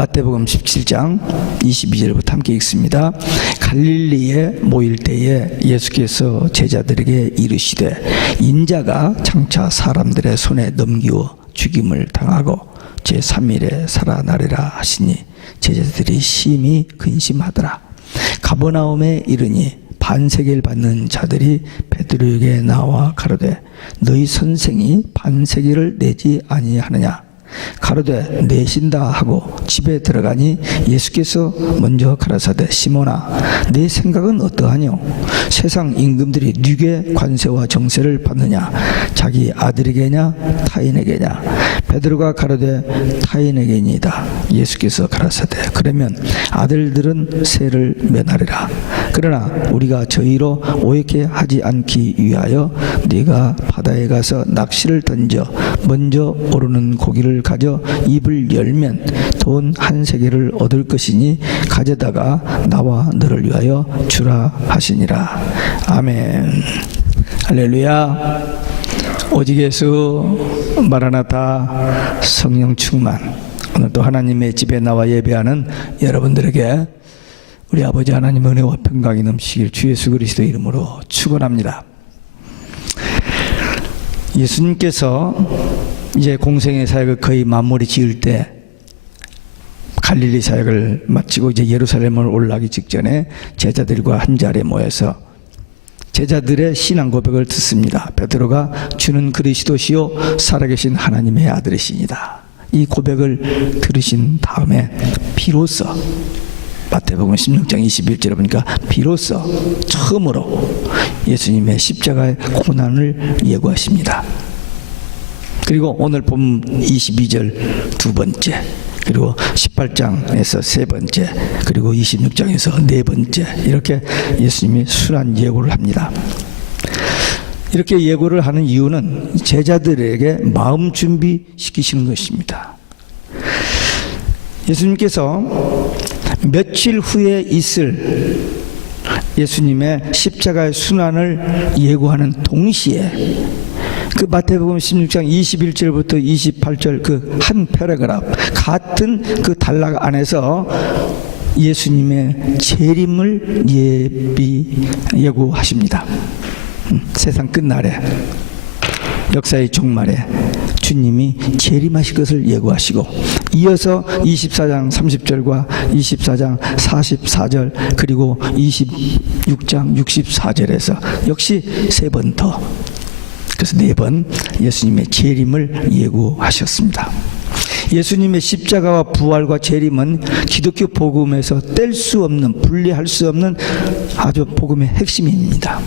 마태복음 17장 22절부터 함께 읽습니다. 갈릴리에 모일 때에 예수께서 제자들에게 이르시되 인자가 장차 사람들의 손에 넘기워 죽임을 당하고 제3일에 살아나리라 하시니 제자들이 심히 근심하더라. 가버나움에 이르니 반세계를 받는 자들이 베드로에게 나와 가로되 너희 선생이 반세계를 내지 아니하느냐. 가로되 내신다 하고 집에 들어가니 예수께서 먼저 가라사대 시몬아 내 생각은 어떠하뇨? 세상 임금들이 네게 관세와 정세를 받느냐? 자기 아들에게냐 타인에게냐? 베드로가 가로되 타인에게니이다. 예수께서 가라사대 그러면 아들들은 세를 면하리라. 그러나 우리가 저희로 오해케 하지 않기 위하여 네가 바다에 가서 낚시를 던져 먼저 오르는 고기를 가져 입을 열면 돈 1세겔을 얻을 것이니 가져다가 나와 너를 위하여 주라 하시니라. 아멘. 할렐루야. 오직 예수 마라나타 성령 충만. 오늘도 하나님의 집에 나와 예배하는 여러분들에게 우리 아버지 하나님의 은혜와 평강이 넘치길 주 예수 그리스도 이름으로 축원합니다. 예수님께서 이제 공생의 사역을 거의 마무리 지을 때 갈릴리 사역을 마치고 이제 예루살렘을 올라가기 직전에 제자들과 한 자리에 모여서 제자들의 신앙 고백을 듣습니다. 베드로가 주는 그리스도시요 살아계신 하나님의 아들이시니다. 이 고백을 들으신 다음에 비로소 마태복음 16장 21절에 보니까 비로소 처음으로 예수님의 십자가의 고난을 예고하십니다. 그리고 오늘 본 22절 두 번째, 그리고 18장에서 세 번째, 그리고 26장에서 네 번째, 이렇게 예수님이 순환 예고를 합니다. 이렇게 예고를 하는 이유는 제자들에게 마음 준비시키시는 것입니다. 예수님께서 며칠 후에 있을 예수님의 십자가의 순환을 예고하는 동시에 그 마태복음 16장 21절부터 28절 그 한 패러그래프 같은 그 단락 안에서 예수님의 재림을 예고하십니다. 세상 끝날에 역사의 종말에 주님이 재림하실 것을 예고하시고 이어서 24장 30절과 24장 44절 그리고 26장 64절에서 역시 세 번 더, 그래서 네 번 예수님의 재림을 예고하셨습니다. 예수님의 십자가와 부활과 재림은 기독교 복음에서 뗄 수 없는, 분리할 수 없는 아주 복음의 핵심입니다.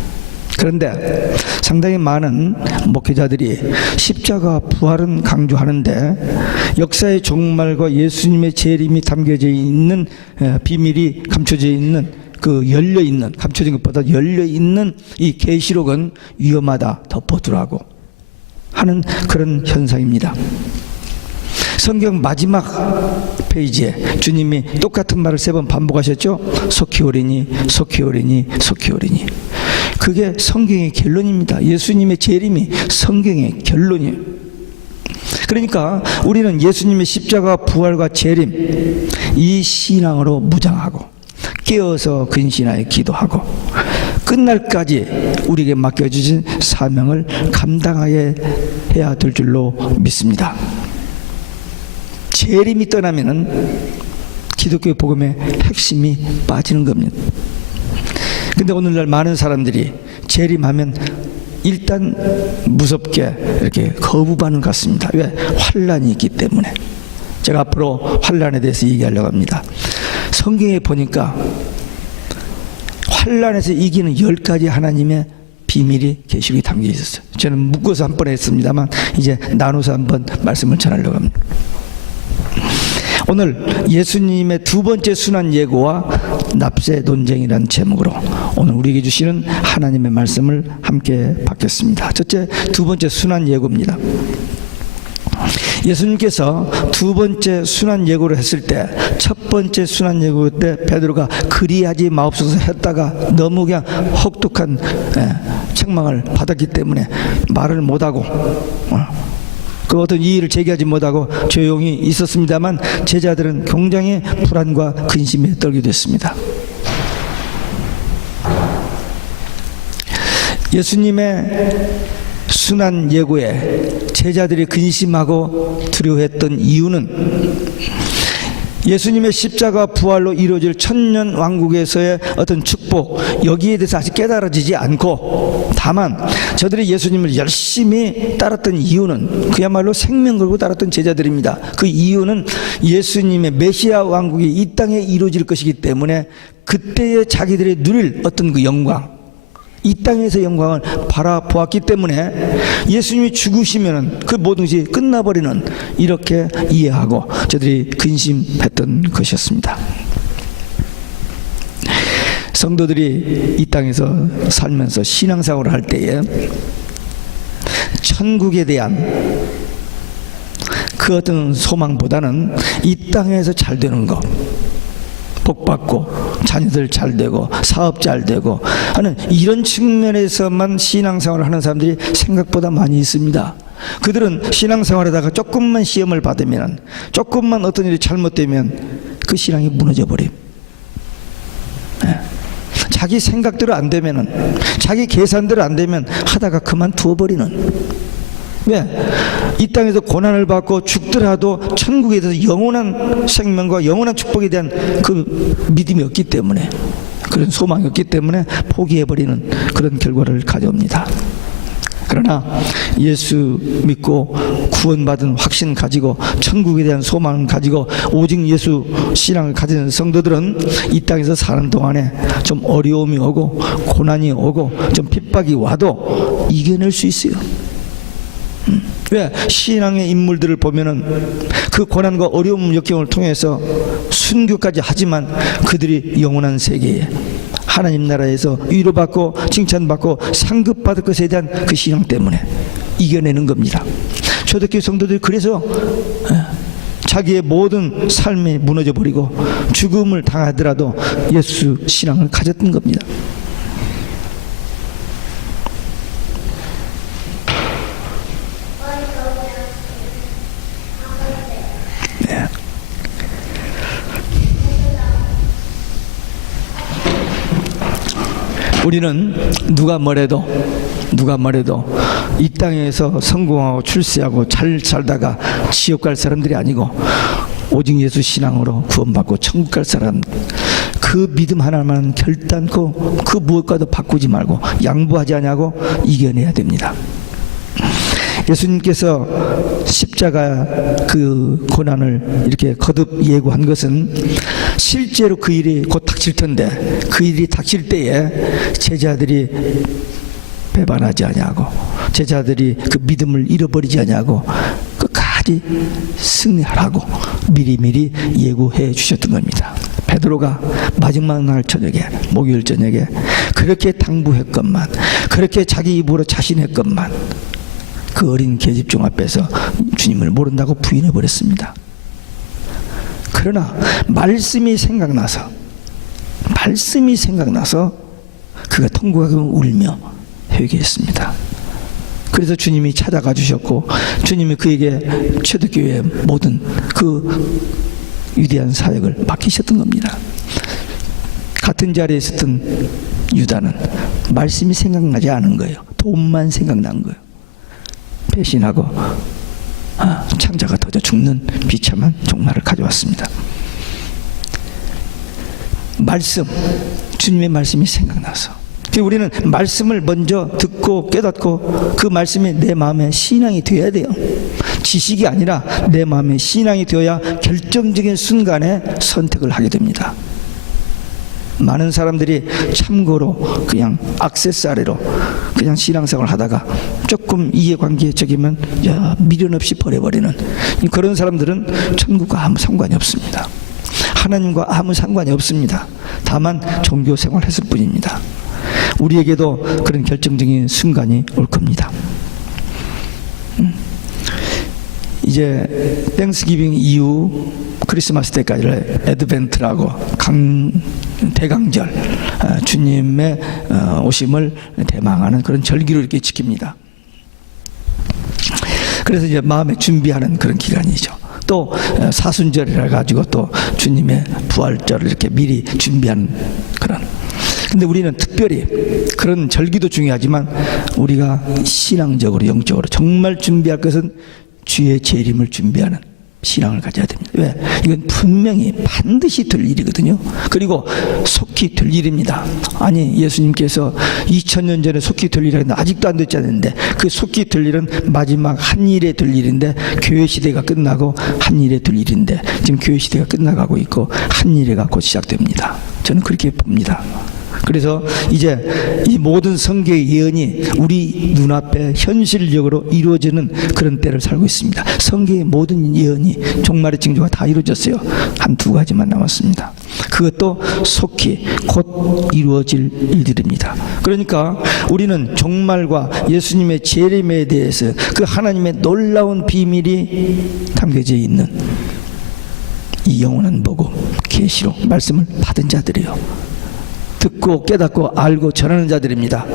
그런데 상당히 많은 목회자들이 십자가 부활은 강조하는데 역사의 종말과 예수님의 재림이 담겨져 있는 비밀이 감춰져 있는 그 열려있는, 감춰진 것보다 열려있는 이 계시록은 위험하다, 덮어두라고 하는 그런 현상입니다. 성경 마지막 페이지에 주님이 똑같은 말을 3번 반복하셨죠. 속히 오리니 속히 오리니 속히 오리니. 그게 성경의 결론입니다. 예수님의 재림이 성경의 결론이에요. 그러니까 우리는 예수님의 십자가 부활과 재림 이 신앙으로 무장하고 깨어서 근신하여 기도하고 끝날까지 우리에게 맡겨주신 사명을 감당하게 해야 될 줄로 믿습니다. 재림이 떠나면은 기독교 복음의 핵심이 빠지는 겁니다. 근데 오늘날 많은 사람들이 재림하면 일단 무섭게 이렇게 거부 반응 같습니다. 왜? 환란이 있기 때문에. 제가 앞으로 환란에 대해서 얘기하려고 합니다. 성경에 보니까 환란에서 이기는 10가지 하나님의 비밀이 계시록이 담겨 있었어요. 저는 묶어서 한 번 했습니다만 이제 나눠서 한번 말씀을 전하려고 합니다. 오늘 예수님의 두 번째 순환 예고와 납세 논쟁이라는 제목으로 오늘 우리에게 주시는 하나님의 말씀을 함께 받겠습니다. 첫째, 두 번째 순환 예고입니다. 예수님께서 두 번째 순환 예고를 했을 때 첫 번째 순환 예고 때 베드로가 그리하지 마옵소서 했다가 너무 그냥 혹독한 책망을 받았기 때문에 말을 못하고 그 어떤 이의를 제기하지 못하고 조용히 있었습니다만 제자들은 굉장히 불안과 근심에 떨게 됐습니다. 예수님의 순한 예고에 제자들이 근심하고 두려워했던 이유는 예수님의 십자가 부활로 이루어질 천년 왕국에서의 어떤 축복, 여기에 대해서 아직 깨달아지지 않고, 다만 저들이 예수님을 열심히 따랐던 이유는 그야말로 생명 걸고 따랐던 제자들입니다. 그 이유는 예수님의 메시아 왕국이 이 땅에 이루어질 것이기 때문에 그때의 자기들이 누릴 어떤 그 영광, 이 땅에서 영광을 바라보았기 때문에 예수님이 죽으시면 그 모든 것이 끝나버리는, 이렇게 이해하고 저들이 근심했던 것이었습니다. 성도들이 이 땅에서 살면서 신앙생활을 할 때에 천국에 대한 그 어떤 소망보다는 이 땅에서 잘 되는 것, 복받고 자녀들 잘 되고 사업 잘 되고 하는 이런 측면에서만 신앙생활을 하는 사람들이 생각보다 많이 있습니다. 그들은 신앙생활하다가 조금만 시험을 받으면, 조금만 어떤 일이 잘못되면 그 신앙이 무너져 버림. 자기 생각대로 안 되면은, 자기 계산대로 안 되면 하다가 그만두어 버리는. 왜? 이 땅에서 고난을 받고 죽더라도 천국에 대해서 영원한 생명과 영원한 축복에 대한 그 믿음이 없기 때문에, 그런 소망이 없기 때문에 포기해버리는 그런 결과를 가져옵니다. 그러나 예수 믿고 구원받은 확신 가지고 천국에 대한 소망을 가지고 오직 예수 신앙을 가진 성도들은 이 땅에서 사는 동안에 좀 어려움이 오고 고난이 오고 좀 핍박이 와도 이겨낼 수 있어요. 왜? 신앙의 인물들을 보면은 그 고난과 어려움 역경을 통해서 순교까지 하지만 그들이 영원한 세계에 하나님 나라에서 위로받고 칭찬받고 상급받을 것에 대한 그 신앙 때문에 이겨내는 겁니다. 초대교회 성도들이 그래서 자기의 모든 삶이 무너져버리고 죽음을 당하더라도 예수 신앙을 가졌던 겁니다. 우리는 누가 뭐래도 이 땅에서 성공하고 출세하고 잘 살다가 지옥 갈 사람들이 아니고 오직 예수 신앙으로 구원받고 천국 갈 사람, 그 믿음 하나만 결단코 그 무엇과도 바꾸지 말고 양보하지 않냐고 이겨내야 됩니다. 예수님께서 십자가 그 고난을 이렇게 거듭 예고한 것은 실제로 그 일이 곧 닥칠 텐데, 그 일이 닥칠 때에 제자들이 배반하지 않냐고, 제자들이 그 믿음을 잃어버리지 않냐고 끝까지 승리하라고 미리미리 예고해 주셨던 겁니다. 베드로가 마지막 날 저녁에, 목요일 저녁에 그렇게 당부했건만, 그렇게 자기 입으로 자신했건만 그 어린 계집종 앞에서 주님을 모른다고 부인해 버렸습니다. 그러나 말씀이 생각나서 그가 통곡하고 울며 회개했습니다. 그래서 주님이 찾아가 주셨고 주님이 그에게 초대교회의 모든 그 위대한 사역을 맡기셨던 겁니다. 같은 자리에 있었던 유다는 말씀이 생각나지 않은 거예요. 돈만 생각난 거예요. 배신하고 창자가 터져 죽는 비참한 종말을 가져왔습니다. 말씀, 주님의 말씀이 생각나서 우리는 말씀을 먼저 듣고 깨닫고 그 말씀이 내 마음에 신앙이 되어야 돼요. 지식이 아니라 내 마음에 신앙이 되어야 결정적인 순간에 선택을 하게 됩니다. 많은 사람들이 참고로 그냥 액세서리로 그냥 신앙생활을 하다가 조금 이해관계적이면 미련 없이 버려버리는 그런 사람들은 천국과 아무 상관이 없습니다. 하나님과 아무 상관이 없습니다. 다만 종교생활을 했을 뿐입니다. 우리에게도 그런 결정적인 순간이 올 겁니다. 이제 땡스기빙 이후 크리스마스 때까지를 애드벤트라고 대강절, 주님의 오심을 대망하는 그런 절기로 이렇게 지킵니다. 그래서 이제 마음에 준비하는 그런 기간이죠. 또 사순절이라 가지고 또 주님의 부활절을 이렇게 미리 준비하는 그런. 근데 우리는 특별히 그런 절기도 중요하지만 우리가 신앙적으로 영적으로 정말 준비할 것은 주의 재림을 준비하는 신앙을 가져야 됩니다. 왜? 이건 분명히 반드시 될 일이거든요. 그리고 속히 될 일입니다. 아니, 예수님께서 2000년 전에 속히 될 일이라 했는데 아직도 안 됐지 않는데, 그 속히 될 일은 마지막 한 일에 될 일인데, 교회 시대가 끝나고 한 일에 될 일인데, 지금 교회 시대가 끝나가고 있고 한 일에가 곧 시작됩니다. 저는 그렇게 봅니다. 그래서 이제 이 모든 성경의 예언이 우리 눈앞에 현실적으로 이루어지는 그런 때를 살고 있습니다. 성경의 모든 예언이 종말의 징조가 다 이루어졌어요. 한 두 가지만 남았습니다. 그것도 속히 곧 이루어질 일들입니다. 그러니까 우리는 종말과 예수님의 재림에 대해서 그 하나님의 놀라운 비밀이 담겨져 있는 이 영원한 복음, 계시로 말씀을 받은 자들이요, 듣고 깨닫고 알고 전하는 자들입니다.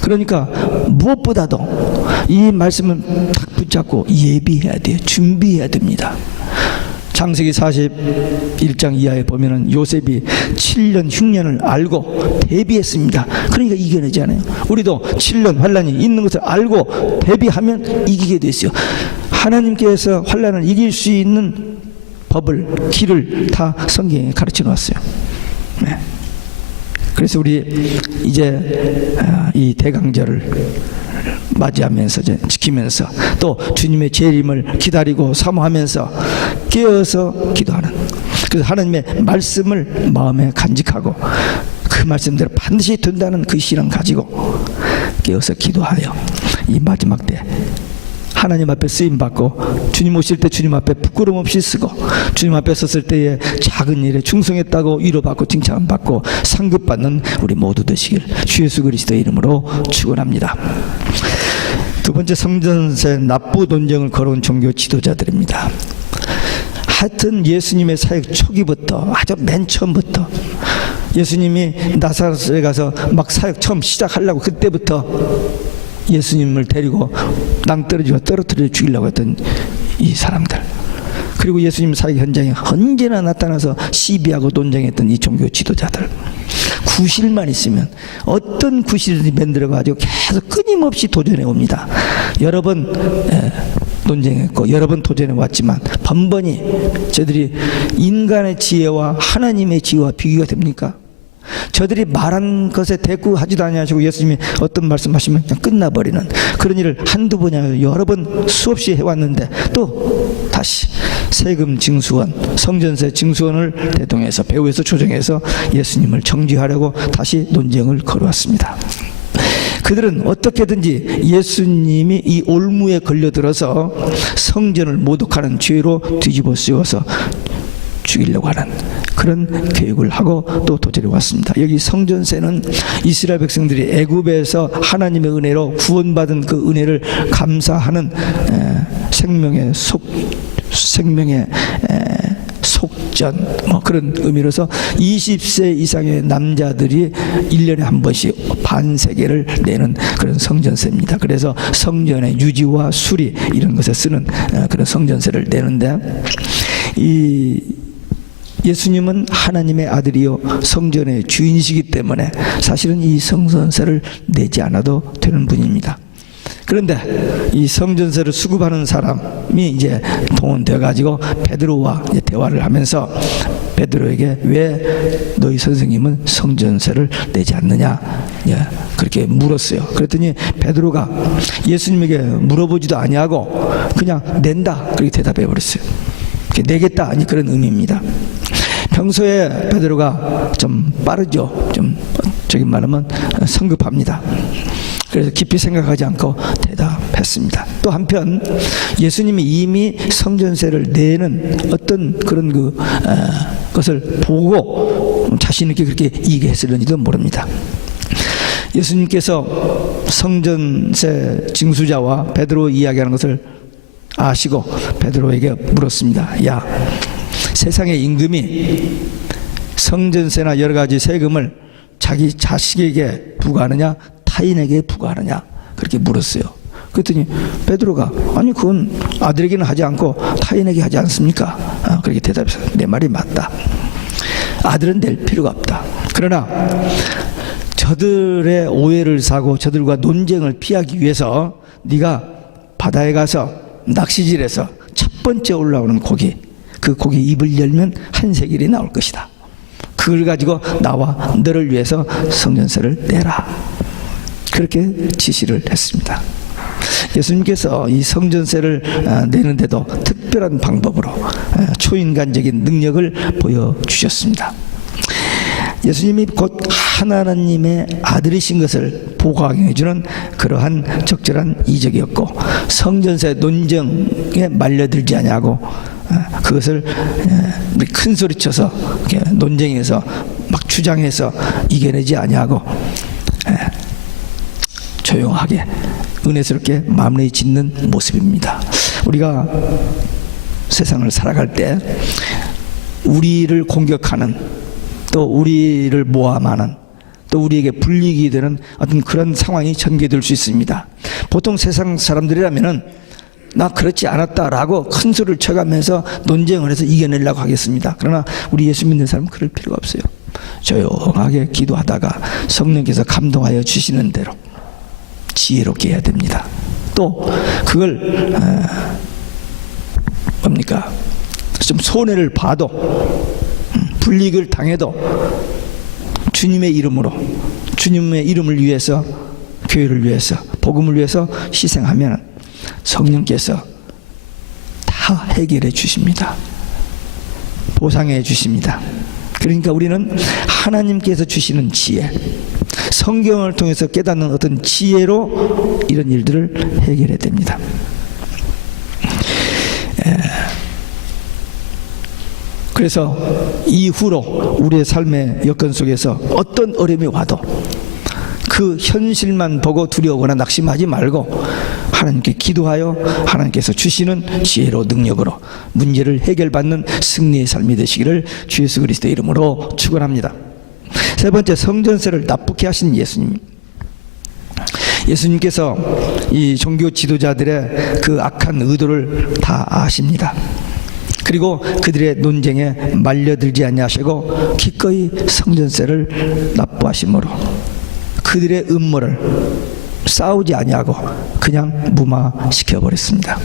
그러니까 무엇보다도 이 말씀을 딱 붙잡고 예비해야 돼요. 준비해야 됩니다. 창세기 41장 이하에 보면은 요셉이 7년 흉년을 알고 대비했습니다. 그러니까 이겨내지 않아요. 우리도 7년 환란이 있는 것을 알고 대비하면 이기게 됐어요. 하나님께서 환란을 이길 수 있는 법을, 길을 다 성경에 가르쳐 놓았어요. 네. 그래서 우리 이제 이 대강절을 맞이하면서 지키면서 또 주님의 재림을 기다리고 사모하면서 깨어서 기도하는, 그래서 하나님의 말씀을 마음에 간직하고 그 말씀대로 반드시 된다는 그 신앙 가지고 깨어서 기도하여 이 마지막 때 하나님 앞에 쓰임받고 주님 오실 때 주님 앞에 부끄러움 없이 쓰고 주님 앞에 섰을 때에 작은 일에 충성했다고 위로받고 칭찬받고 상급받는 우리 모두 되시길 주 예수 그리스도의 이름으로 축원합니다. 두 번째, 성전세 납부 논쟁을 걸어온 종교 지도자들입니다. 하여튼 예수님의 사역 초기부터, 아주 맨 처음부터 예수님이 나사렛에 가서 막 사역 처음 시작하려고 그때부터 예수님을 데리고 낭떠러지와 떨어뜨려 죽이려고 했던 이 사람들, 그리고 예수님 사역 현장에 언제나 나타나서 시비하고 논쟁했던 이 종교 지도자들, 구실만 있으면 어떤 구실을 만들어가지고 계속 끊임없이 도전해 옵니다. 여러 번 논쟁했고 여러 번 도전해 왔지만 번번이 저들이 인간의 지혜와 하나님의 지혜와 비교가 됩니까? 저들이 말한 것에 대꾸하지도 아니하시고 예수님이 어떤 말씀하시면 그냥 끝나버리는 그런 일을 한두 번이 아니라 여러 번 수없이 해왔는데, 또 다시 세금 징수원, 성전세 징수원을 대동해서 배후에서 조정해서 예수님을 정죄하려고 다시 논쟁을 걸어왔습니다. 그들은 어떻게든지 예수님이 이 올무에 걸려들어서 성전을 모독하는 죄로 뒤집어 씌워서 죽이려고 하는 그런 계획을 하고 또 도전해 왔습니다. 여기 성전세는 이스라엘 백성들이 애굽에서 하나님의 은혜로 구원받은 그 은혜를 감사하는 생명의 속전, 뭐 그런 의미로서 20세 이상의 남자들이 1년에 한 번씩 반세계를 내는 그런 성전세입니다. 그래서 성전의 유지와 수리 이런 것에 쓰는 그런 성전세를 내는데, 이 예수님은 하나님의 아들이요 성전의 주인이시기 때문에 사실은 이 성전세를 내지 않아도 되는 분입니다. 그런데 이 성전세를 수급하는 사람이 이제 동원되어 가지고 베드로와 이제 대화를 하면서 베드로에게 왜 너희 선생님은 성전세를 내지 않느냐, 그렇게 물었어요. 그랬더니 베드로가 예수님에게 물어보지도 아니하고 그냥 낸다 그렇게 대답해 버렸어요. 내겠다, 아니 그런 의미입니다. 평소에 베드로가 좀 빠르죠. 좀 저기 말하면 성급합니다. 그래서 깊이 생각하지 않고 대답했습니다. 또 한편 예수님이 이미 성전세를 내는 어떤 그런 것을 보고 자신 있게 그렇게 얘기했을는지도 모릅니다. 예수님께서 성전세 징수자와 베드로 이야기하는 것을 아시고 베드로에게 물었습니다. 야, 세상의 임금이 성전세나 여러 가지 세금을 자기 자식에게 부과하느냐 타인에게 부과하느냐 그렇게 물었어요. 그랬더니 베드로가 아니 그건 아들에게는 하지 않고 타인에게 하지 않습니까? 그렇게 대답해서 내 말이 맞다. 아들은 낼 필요가 없다. 그러나 저들의 오해를 사고 저들과 논쟁을 피하기 위해서 네가 바다에 가서 낚시질해서 첫 번째 올라오는 고기, 그 고기 입을 열면 한 세겔이 나올 것이다. 그걸 가지고 나와 너를 위해서 성전세를 내라. 그렇게 지시를 했습니다. 예수님께서 이 성전세를 내는데도 특별한 방법으로 초인간적인 능력을 보여주셨습니다. 예수님이 곧 하나님의 아들이신 것을 보강해 주는 그러한 적절한 이적이었고, 성전세 논쟁에 말려들지 아니하고 그것을 큰 소리 쳐서 논쟁에서 막 주장해서 이겨내지 아니하고 조용하게 은혜스럽게 마무리 짓는 모습입니다. 우리가 세상을 살아갈 때 우리를 공격하는, 또 우리를 모함하는, 또 우리에게 불이익이 되는 어떤 그런 상황이 전개될 수 있습니다. 보통 세상 사람들이라면은 나 그렇지 않았다라고 큰 소리를 쳐가면서 논쟁을 해서 이겨내려고 하겠습니다. 그러나 우리 예수 믿는 사람은 그럴 필요가 없어요. 조용하게 기도하다가 성령께서 감동하여 주시는 대로 지혜롭게 해야 됩니다. 또 그걸 뭡니까? 좀 손해를 봐도 불이익을 당해도 주님의 이름으로, 주님의 이름을 위해서, 교회를 위해서, 복음을 위해서 희생하면 성령께서 다 해결해 주십니다. 보상해 주십니다. 그러니까 우리는 하나님께서 주시는 지혜, 성경을 통해서 깨닫는 어떤 지혜로 이런 일들을 해결해야 됩니다. 그래서 이후로 우리의 삶의 여건 속에서 어떤 어려움이 와도 그 현실만 보고 두려워하거나 낙심하지 말고 하나님께 기도하여 하나님께서 주시는 지혜로 능력으로 문제를 해결받는 승리의 삶이 되시기를 주 예수 그리스도의 이름으로 축원합니다. 세 번째, 성전세를 납부케 하신 예수님. 예수님께서 이 종교 지도자들의 그 악한 의도를 다 아십니다. 그리고 그들의 논쟁에 말려들지 아니하시고 기꺼이 성전세를 납부하심으로 그들의 음모를 싸우지 아니하고 그냥 무마시켜 버렸습니다.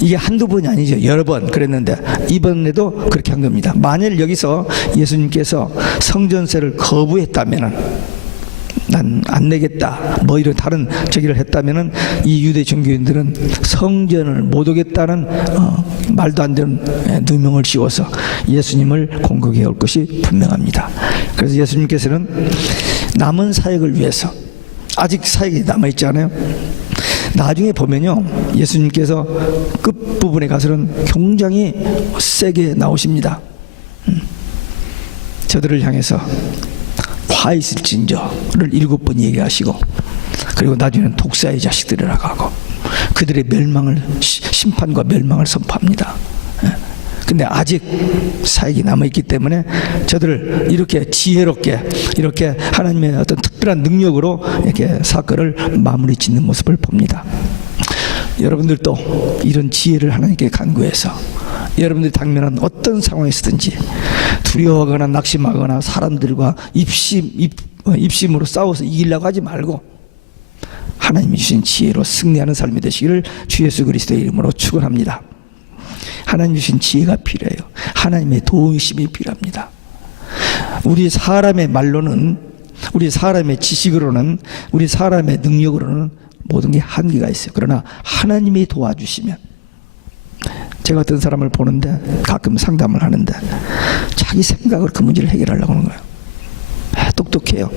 이게 한두 번이 아니죠. 여러 번 그랬는데 이번에도 그렇게 한 겁니다. 만일 여기서 예수님께서 성전세를 거부했다면은 난 안 내겠다 뭐 이런 다른 저기를 했다면은 이 유대 종교인들은 성전을 못 오겠다는 말도 안 되는 누명을 씌워서 예수님을 공격해 올 것이 분명합니다. 그래서 예수님께서는 남은 사역을 위해서, 아직 사역이 남아있잖아요. 나중에 보면요, 예수님께서 끝부분에 가서는 굉장히 세게 나오십니다. 저들을 향해서 화 있을진저를 7번 얘기하시고, 그리고 나중에는 독사의 자식들이라고 하고 그들의 멸망을, 심판과 멸망을 선포합니다. 근데 아직 사역이 남아있기 때문에 저들을 이렇게 지혜롭게, 이렇게 하나님의 어떤 특별한 능력으로 이렇게 사건을 마무리 짓는 모습을 봅니다. 여러분들도 이런 지혜를 하나님께 간구해서 여러분들이 당면한 어떤 상황에서든지 두려워하거나 낙심하거나 사람들과 입심으로 싸워서 이기려고 하지 말고 하나님이 주신 지혜로 승리하는 삶이 되시기를 주 예수 그리스도의 이름으로 축원합니다. 하나님 주신 지혜가 필요해요. 하나님의 도우심이 필요합니다. 우리 사람의 말로는, 우리 사람의 지식으로는, 우리 사람의 능력으로는 모든 게 한계가 있어요. 그러나 하나님이 도와주시면, 제가 어떤 사람을 보는데 가끔 상담을 하는데 자기 생각으로 그 문제를 해결하려고 하는 거예요. 똑똑해요.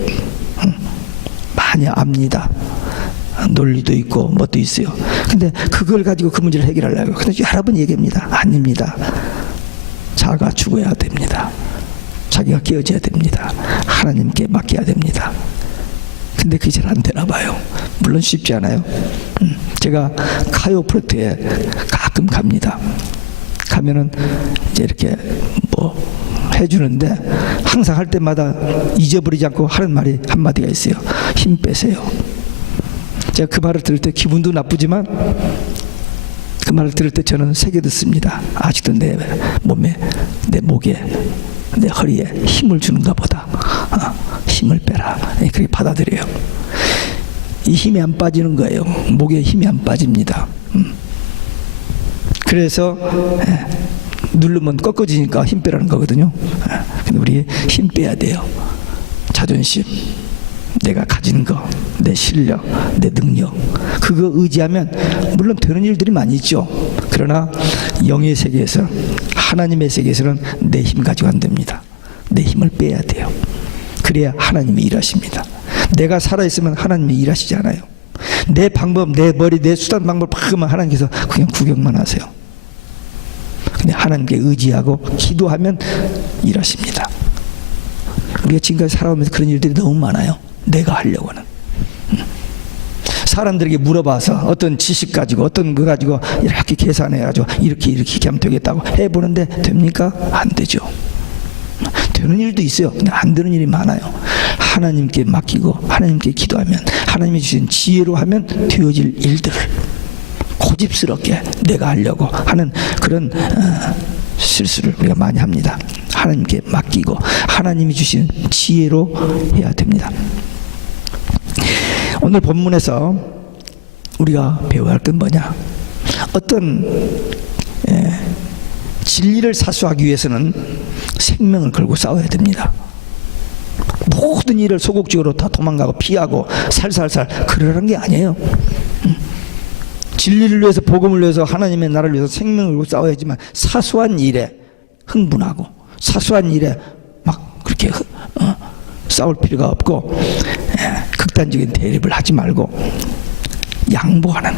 많이 압니다. 논리도 있고 뭣도 있어요. 근데 그걸 가지고 그 문제를 해결하려고. 근데 여러 번 얘기합니다. 아닙니다. 자가 죽어야 됩니다. 자기가 깨어져야 됩니다. 하나님께 맡겨야 됩니다. 근데 그게 잘 안 되나 봐요. 물론 쉽지 않아요. 제가 카이로프랙터에 가끔 갑니다. 가면은 이제 이렇게 뭐 해주는데 항상 할 때마다 잊어버리지 않고 하는 말이 한마디가 있어요. 힘 빼세요. 제가 그 말을 들을 때 기분도 나쁘지만 그 말을 들을 때 저는 새겨 듣습니다. 아직도 내 몸에, 내 목에, 내 허리에 힘을 주는가 보다. 힘을 빼라. 그렇게 받아들여요. 이 힘이 안 빠지는 거예요. 목에 힘이 안 빠집니다. 그래서 누르면 꺾어지니까 힘 빼라는 거거든요. 근데 우리 힘 빼야 돼요. 자존심, 내가 가진 거, 내 실력, 내 능력, 그거 의지하면 물론 되는 일들이 많이 있죠. 그러나 영의 세계에서, 하나님의 세계에서는 내 힘 가지고 안 됩니다. 내 힘을 빼야 돼요. 그래야 하나님이 일하십니다. 내가 살아있으면 하나님이 일하시지 않아요. 내 방법, 내 머리, 내 수단 방법 막 하면 하나님께서 그냥 구경만 하세요. 근데 하나님께 의지하고 기도하면 일하십니다. 우리가 지금까지 살아오면서 그런 일들이 너무 많아요. 내가 하려고 하는. 사람들에게 물어봐서 어떤 지식 가지고 어떤 거 가지고 이렇게 계산해가지고 이렇게 하면 되겠다고 해보는데 됩니까? 안 되죠. 되는 일도 있어요. 근데 안 되는 일이 많아요. 하나님께 맡기고 하나님께 기도하면, 하나님이 주신 지혜로 하면 되어질 일들을 고집스럽게 내가 하려고 하는 그런 실수를 우리가 많이 합니다. 하나님께 맡기고 하나님이 주신 지혜로 해야 됩니다. 오늘 본문에서 우리가 배워야 할 건 뭐냐? 어떤 진리를 사수하기 위해서는 생명을 걸고 싸워야 됩니다. 모든 일을 소극적으로 다 도망가고 피하고 살살살 그러는 게 아니에요. 진리를 위해서, 복음을 위해서, 하나님의 나라를 위해서 생명을 걸고 싸워야지만 사소한 일에 흥분하고 사소한 일에 막 그렇게 싸울 필요가 없고 극단적인 대립을 하지 말고 양보하는,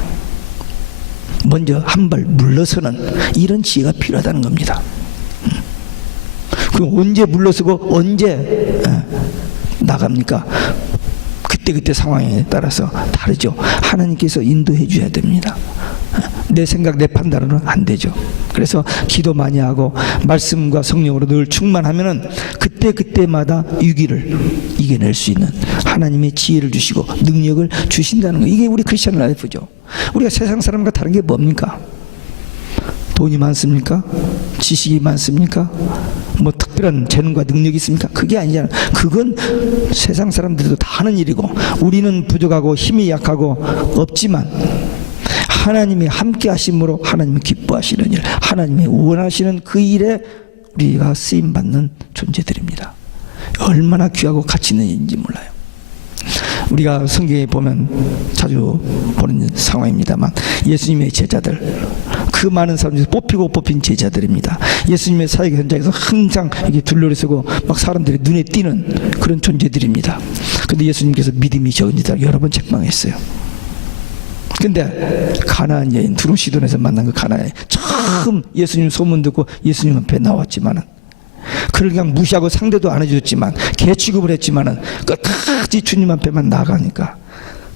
먼저 한 발 물러서는 이런 지혜가 필요하다는 겁니다. 그럼 언제 물러서고 언제 나갑니까? 그때 상황에 따라서 다르죠. 하나님께서 인도해 줘야 됩니다. 내 생각, 내 판단으로는 안 되죠. 그래서 기도 많이 하고 말씀과 성령으로 늘 충만하면은 그때마다 위기를 이겨낼 수 있는 하나님의 지혜를 주시고 능력을 주신다는 거. 이게 우리 크리스천 라이프죠. 우리가 세상 사람과 다른 게 뭡니까? 돈이 많습니까? 지식이 많습니까? 뭐 특별한 재능과 능력이 있습니까? 그게 아니잖아요. 그건 세상 사람들도 다 하는 일이고, 우리는 부족하고 힘이 약하고 없지만 하나님이 함께 하심으로 하나님이 기뻐하시는 일, 하나님이 원하시는 그 일에 우리가 쓰임받는 존재들입니다. 얼마나 귀하고 가치 있는 일인지 몰라요. 우리가 성경에 보면 자주 보는 상황입니다만, 예수님의 제자들, 그 많은 사람 중에서 뽑힌 제자들입니다. 예수님의 사역 현장에서 항상 이게 둘러서고 막 사람들이 눈에 띄는 그런 존재들입니다. 그런데 예수님께서 믿음이 적은 자들 여러 번 책망했어요. 근데 가나안 여인, 두루시돈에서 만난 그 가나안 여인, 처음 예수님 소문 듣고 예수님 앞에 나왔지만은 그를 그냥 무시하고 상대도 안 해줬지만, 개 취급을 했지만은 끝까지 주님 앞에만 나가니까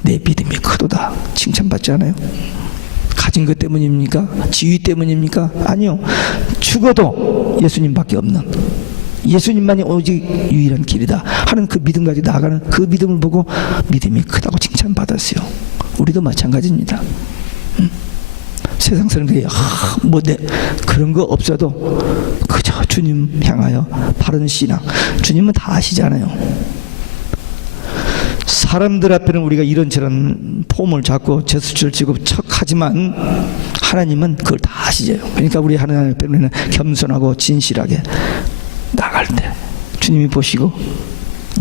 내 믿음이 크도다 칭찬받지 않아요? 가진 것 때문입니까? 지위 때문입니까? 아니요. 죽어도 예수님밖에 없는, 예수님만이 오직 유일한 길이다 하는 그 믿음 가지고 나가는 그 믿음을 보고 믿음이 크다고 칭찬받았어요. 우리도 마찬가지입니다. 세상 사람들이 그런 거 없어도 그저 주님 향하여 바른 신앙, 주님은 다 아시잖아요. 사람들 앞에는 우리가 이런저런 폼을 잡고 제스처를 치고 척하지만 하나님은 그걸 다 아시죠. 그러니까 우리 하나님 앞에는 겸손하고 진실하게 나갈 때 주님이 보시고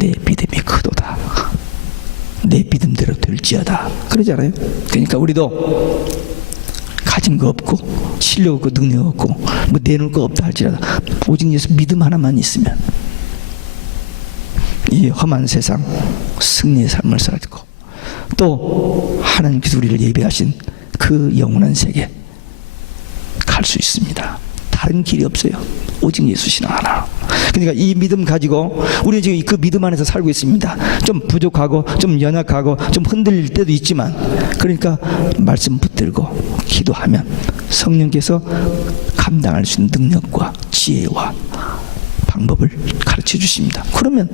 내 믿음이 크도다, 내 믿음대로 될지어다 그러잖아요. 그러니까 우리도 가진 거 없고 실력 없고 능력 없고 뭐 내놓을 거 없다 할지라도 오직 예수 믿음 하나만 있으면 이 험한 세상 승리의 삶을 살고, 또 하나님께서 우리를 예배하신 그 영원한 세계 갈 수 있습니다. 다른 길이 없어요. 오직 예수 신앙 하나. 그러니까 이 믿음 가지고 우리는 지금 그 믿음 안에서 살고 있습니다. 좀 부족하고 좀 연약하고 좀 흔들릴 때도 있지만, 그러니까 말씀 붙들고 기도하면 성령께서 감당할 수 있는 능력과 지혜와 방법을 가르쳐 주십니다. 그러면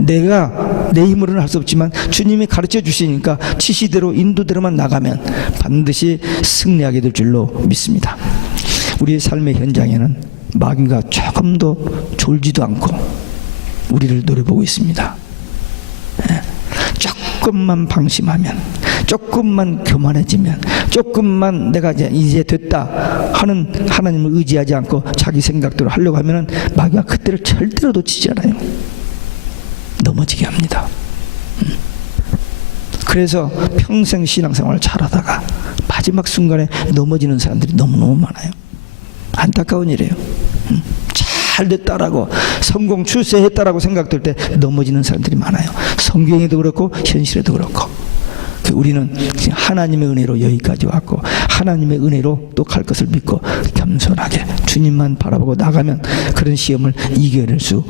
내가 내 힘으로는 할 수 없지만 주님이 가르쳐 주시니까 지시대로 인도대로만 나가면 반드시 승리하게 될 줄로 믿습니다. 우리의 삶의 현장에는 마귀가 조금도 졸지도 않고 우리를 노려보고 있습니다. 조금만 방심하면, 조금만 교만해지면, 조금만 내가 이제 됐다 하는 하나님을 의지하지 않고 자기 생각대로 하려고 하면 마귀가 그때를 절대로 놓치지 않아요. 넘어지게 합니다. 그래서 평생 신앙생활을 잘하다가 마지막 순간에 넘어지는 사람들이 너무너무 많아요. 안타까운 일이에요. 잘 됐다라고, 성공 출세했다라고 생각될 때 넘어지는 사람들이 많아요. 성경에도 그렇고 현실에도 그렇고. 우리는 하나님의 은혜로 여기까지 왔고 하나님의 은혜로 또 갈 것을 믿고 겸손하게 주님만 바라보고 나가면 그런 시험을 이겨낼 수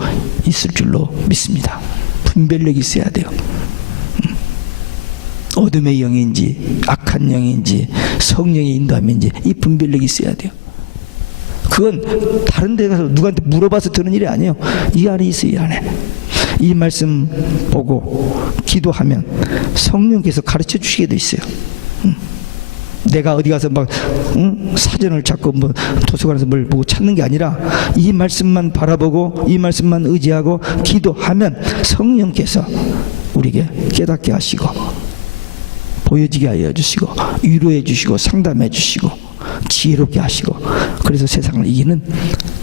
있을 줄로 믿습니다. 분별력이 있어야 돼요. 어둠의 영인지 악한 영인지 성령의 인도함인지 이 분별력이 있어야 돼요. 그건 다른 데 가서 누구한테 물어봐서 드는 일이 아니에요. 이 안에 있어요. 이 안에. 이 말씀 보고 기도하면 성령께서 가르쳐 주시게 돼 있어요. 내가 어디 가서 막 사전을 찾고 뭐 도서관에서 뭘 보고 찾는 게 아니라 이 말씀만 바라보고 이 말씀만 의지하고 기도하면 성령께서 우리에게 깨닫게 하시고 보여지게 하여 주시고 위로해 주시고 상담해 주시고 지혜롭게 하시고 그래서 세상을 이기는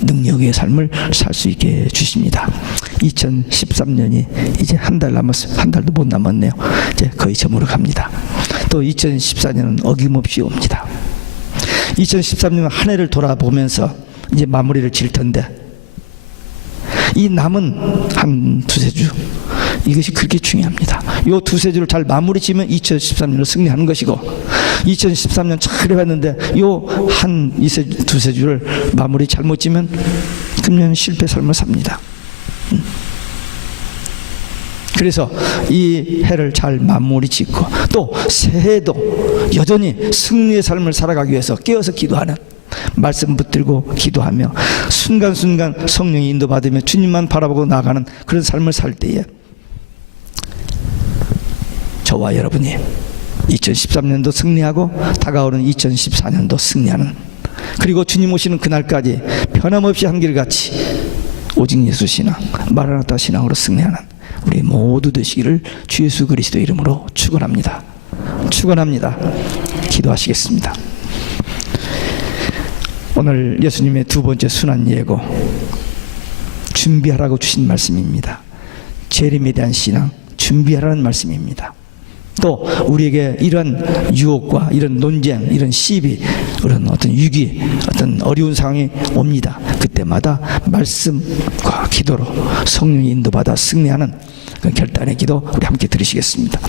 능력의 삶을 살 수 있게 해주십니다. 2013년이 이제 한 달 남았어요. 한 달도 못 남았네요. 이제 거의 저물어 갑니다. 또 2014년은 어김없이 옵니다. 2013년 한 해를 돌아보면서 이제 마무리를 질 텐데 이 남은 한 두세 주 이것이 그렇게 중요합니다. 이 두세 주를 잘 마무리 지으면 2013년을 승리하는 것이고 2013년 잘 해봤는데 이 한 두세 주를 마무리 잘못 지면 금년 실패 삶을 삽니다. 그래서 이 해를 잘 마무리 짓고 또 새해도 여전히 승리의 삶을 살아가기 위해서 깨어서 기도하는 말씀 붙들고 기도하며 순간순간 성령이 인도받으며 주님만 바라보고 나아가는 그런 삶을 살 때에 저와 여러분이 2013년도 승리하고 다가오는 2014년도 승리하는 그리고 주님 오시는 그날까지 변함없이 한결같이 오직 예수 신앙 마라나타 신앙으로 승리하는 우리 모두 되시기를 주 예수 그리스도 이름으로 축원합니다. 축원합니다. 기도하시겠습니다. 오늘 예수님의 두 번째 순환 예고 준비하라고 주신 말씀입니다. 재림에 대한 신앙 준비하라는 말씀입니다. 또 우리에게 이런 유혹과 이런 논쟁, 이런 시비, 이런 어떤 위기, 어떤 어려운 상황이 옵니다. 그때마다 말씀과 기도로 성령의 인도받아 승리하는 그 결단의 기도 우리 함께 들으시겠습니다.